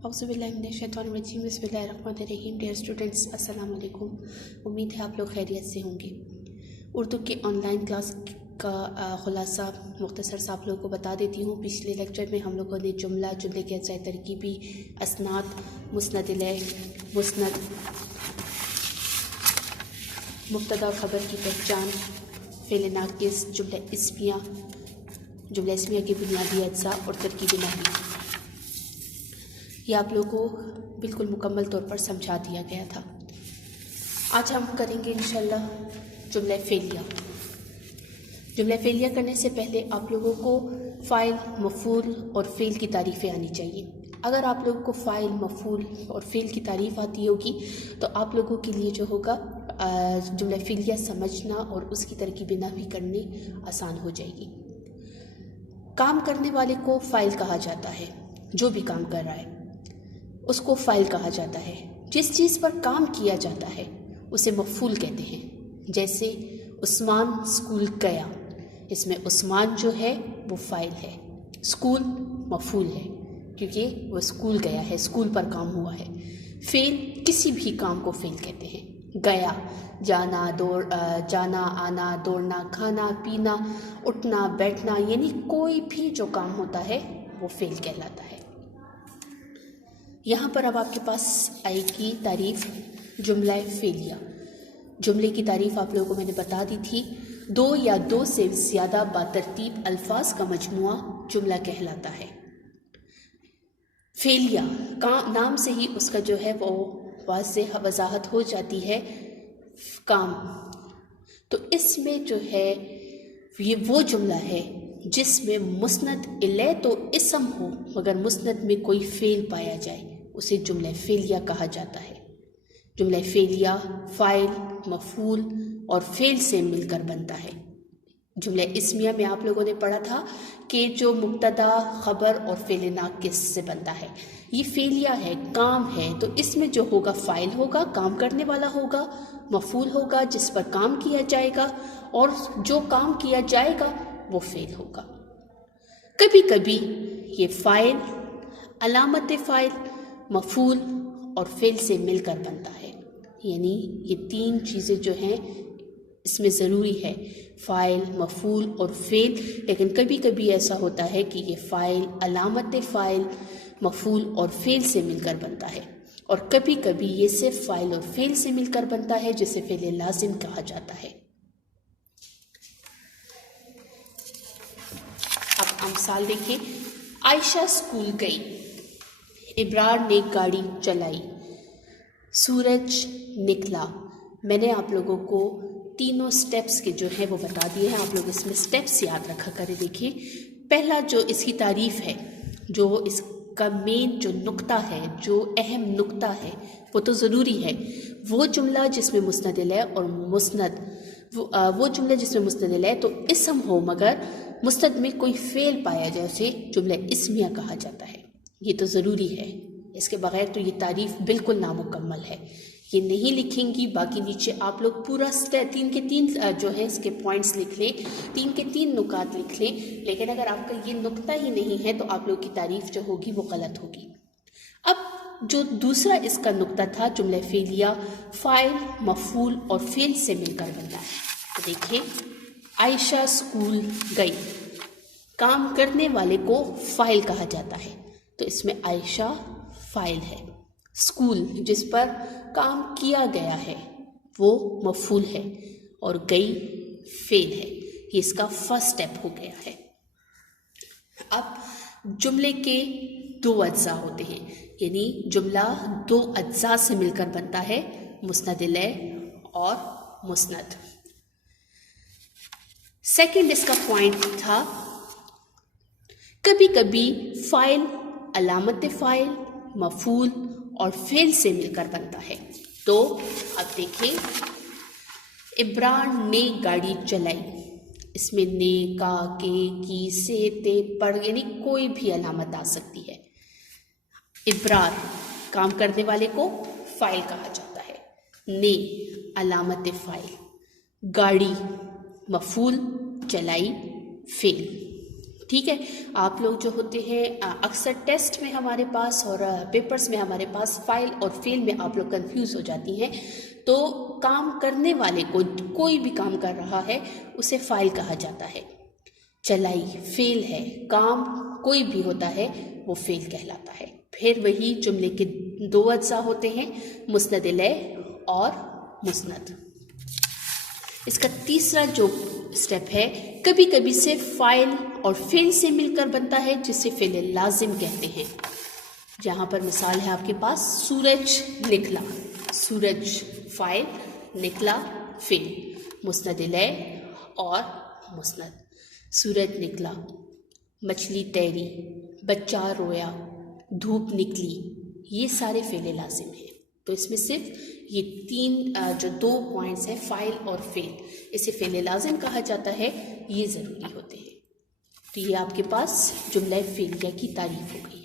औज़ुबिल्लाहिमिनश्शैतानिर्रजीम बिस्मिल्लाहिर्रहमानिर्रहीम। Dear students, अस्सलाम वालेकुम। उम्मीद है आप लोग खैरियत से होंगे। उर्दू के ऑनलाइन क्लास का ख़ुलासा मुख्तसर सा आप लोगों को बता देती हूँ। पिछले लेक्चर में हम लोगों ने जुमले के अज्जाए तरकीबी, असनाद, मुस्नद इलैह, मुस्नद, मुब्तदा ख़बर की पहचान, फ़ेल नाक़िस, जुमला इस्मिया के बुनियादी अज्जा और तरकीबी नहवी, ये आप लोगों को बिल्कुल मुकम्मल तौर पर समझा दिया गया था। आज हम करेंगे इंशाल्लाह जुमला फ़ेलिया। जुमला फ़ेलिया करने से पहले आप लोगों को फ़ाइल, मफ़ूल और फ़ेल की तारीफ़ें आनी चाहिए। अगर आप लोगों को फ़ाइल, मफ़ूल और फ़ेल की तारीफ़ आती होगी तो आप लोगों के लिए जो होगा जुमला फ़ेलिया समझना और उसकी तरकीब नहवी करनी आसान हो जाएगी। काम करने वाले को फ़ाइल कहा जाता है। जो भी काम कर रहा है उसको फ़ाइल कहा जाता है। जिस चीज़ पर काम किया जाता है उसे मफ़ूल कहते हैं। जैसे उस्मान स्कूल गया, इसमें उस्मान जो है वो फ़ाइल है, स्कूल मफ़ूल है क्योंकि वो स्कूल गया है, स्कूल पर काम हुआ है। फ़ेल किसी भी काम को फ़ेल कहते हैं। गया, जाना आना, दौड़ना, खाना पीना, उठना बैठना, यानी कोई भी जो काम होता है वो फ़ेल कहलाता है। यहाँ पर अब आपके पास आएगी तारीफ़ जुमला फ़ेलिया। जुमले की तारीफ़ आप लोगों को मैंने बता दी थी। दो या दो से ज़्यादा बातरतीब अल्फाज का मजमुआ जुमला कहलाता है। फ़ेलिया का नाम से ही उसका जो है वो वाज़ेह वजाहत हो जाती है, काम। तो इसमें जो है ये वो जुमला है जिसमें मुस्नद इलैह तो इसम हो मगर मुस्नद में कोई फ़ेल पाया जाए, उसे जुमला फ़ेलिया कहा जाता है। जुमला फ़ेलिया फ़ाइल, मफ़ूल और फ़ेल से मिलकर बनता है। जुमला इस्मिया में आप लोगों ने पढ़ा था कि जो मुब्तदा, ख़बर और फ़ेल नाक़िस से बनता है। ये फ़ेलिया है, काम है, तो इसमें जो होगा फ़ाइल होगा, काम करने वाला होगा, मफ़ूल होगा जिस पर काम किया जाएगा, और जो काम किया जाएगा वो फ़ेल होगा। कभी कभी ये फ़ाइल, अलामत फ़ाइल, मफ़ूल और फ़ेल से मिलकर बनता है। यानी ये तीन चीज़ें जो हैं इसमें ज़रूरी है, फ़ाइल, मफ़ूल और फ़ेल। लेकिन कभी कभी ऐसा होता है कि ये फ़ाइल, अलामत फ़ाइल, मफ़ूल और फ़ेल से मिलकर बनता है, और कभी कभी ये सिर्फ फ़ाइल और फ़ेल से मिलकर बनता है जिसे फ़ेल लाज़िम कहा जाता है। अब मिसाल देखें। आयशा स्कूल गई, इब्रार ने गाड़ी चलाई, सूरज निकला। मैंने आप लोगों को तीनों स्टेप्स के जो है वो बता दिए हैं। आप लोग इसमें स्टेप्स याद रखा करें। देखिए, पहला जो इसकी तारीफ़ है, जो इसका मेन जो नुक्ता है, जो अहम नुक्ता है, वो तो ज़रूरी है। वो जुमला जिसमें मुस्नद इलैह और वो जुमला जिसमें मुस्नद इलैह तो इसम हो मगर मुस्नद में कोई फ़ेल पाया जाए, उसे जुमला इस्मिया कहा जाता है। ये तो ज़रूरी है, इसके बगैर तो ये तारीफ़ बिल्कुल नामुकम्मल है। ये नहीं लिखेंगी, बाकी नीचे आप लोग पूरा तीन के तीन जो है इसके पॉइंट्स लिख लें, तीन के तीन नुकात लिख लें। लेकिन अगर आपका ये नुक्ता ही नहीं है तो आप लोग की तारीफ़ जो होगी वो गलत होगी। अब जो दूसरा इसका नुक्ता था, जुमला फ़ेलिया फ़ाइल, मफ़ूल और फ़ेल से मिलकर बनता है। तो देखिए, आयशा स्कूल गई, काम करने वाले को फ़ाइल कहा जाता है, तो इसमें आयशा फ़ाइल है, स्कूल जिस पर काम किया गया है वो मफ़ूल है, और गई फ़ेल है। ये इसका फर्स्ट स्टेप हो गया है। अब जुमले के दो अज्जा होते हैं, यानी जुमला दो अज्जा से मिलकर बनता है, मुस्नद इलैह और मुस्नद। सेकंड इसका पॉइंट था, कभी कभी फ़ाइल, अलामत फ़ाइल, मफ़ूल और फ़ेल से मिलकर बनता है। तो अब देखें, इब्रार ने गाड़ी चलाई, इसमें ने, का, के, की, से, ते, पर यानी कोई भी अलामत आ सकती है। इब्रार काम करने वाले को फ़ाइल कहा जाता है, ने अलामत फ़ाइल, गाड़ी मफ़ूल, चलाई फ़ेल। ठीक है। आप लोग जो होते हैं अक्सर टेस्ट में हमारे पास और पेपर्स में हमारे पास फाइल और फेल में आप लोग कंफ्यूज हो जाती हैं। तो काम करने वाले को, कोई भी काम कर रहा है उसे फाइल कहा जाता है। चलाई फेल है, काम कोई भी होता है वो फेल कहलाता है। फिर वही जुमले के दो अज्जा होते हैं, मुस्नद इलैह और मुस्नद। इसका तीसरा जो स्टेप है, कभी कभी से फाइल और फेल से मिलकर बनता है, जिसे फेल लाजिम कहते हैं। यहाँ पर मिसाल है आपके पास, सूरज निकला, सूरज फाइल, निकला फेल, मुस्नद इलैह और मुस्नद। सूरज निकला, मछली तैरी, बच्चा रोया, धूप निकली, ये सारे फेल लाजिम हैं। तो इसमें सिर्फ ये तीन जो 2 पॉइंट्स हैं, फाइल और फेल, इसे फेल लाजिम कहा जाता है, ये ज़रूरी होते हैं। तो ये आपके पास जुमला फेलिया की तारीफ हो गई।